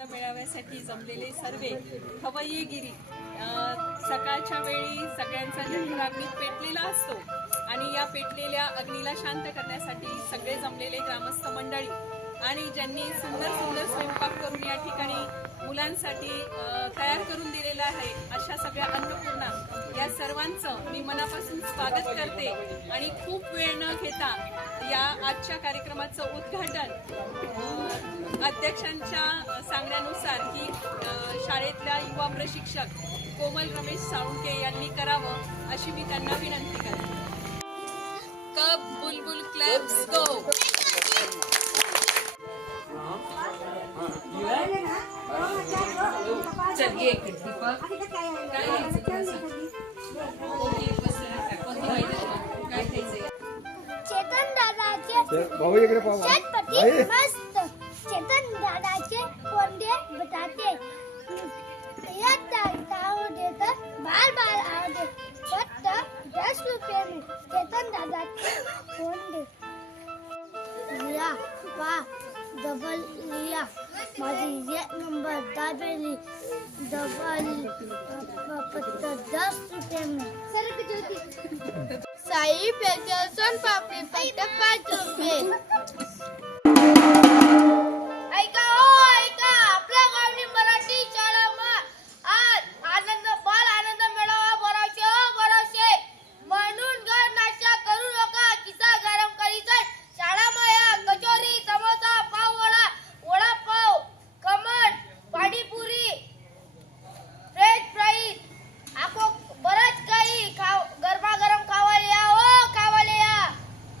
आनंद मेळाव्यासाठी जमलेले सर्वे खवय्येगिरी सकाळच्या वेळी सगळ्यांचा जठर अग्नीत पेटलेला असतो आणि या पेटलेल्या अग्नीला शांत करण्यासाठी सगळे जमलेले ग्रामस्थ मंडळी आणि ज्यांनी सुंदर सुंदर स्वयंपाक करून या ठिकाणी मुलांसाठी तयार करून दिलेलं आहे अशा सगळ्या अन्नपूर्णा या सर्वांचं मी मनापासून स्वागत करते आणि खूप वेळ न घेता या आजच्या कार्यक्रमाचं उद्घाटन अध्यक्षांच्या सांगण्यानुसार की शाळेतल्या युवा प्रशिक्षक कोमल रमेश साळुंके यांनी करावं अशी मी त्यांना विनंती करते. कब बुलबुल क्लब्स गो चल ये इकडे, दीपक. भाऊ इकडे पाहू चटपटी मस्त। चेतन दादाचे कोंडे बटाटे एक ताव देत बार बार आवडे फक्त दस रुपये में चेतन दादाचे कोंडे लिया वा डबल लिया। माझी एक नंबर दाबेली डबल फक्त दस रुपये में। सरक ज्योती साई पेके सोन पापड़ी फक्त पाच रुपये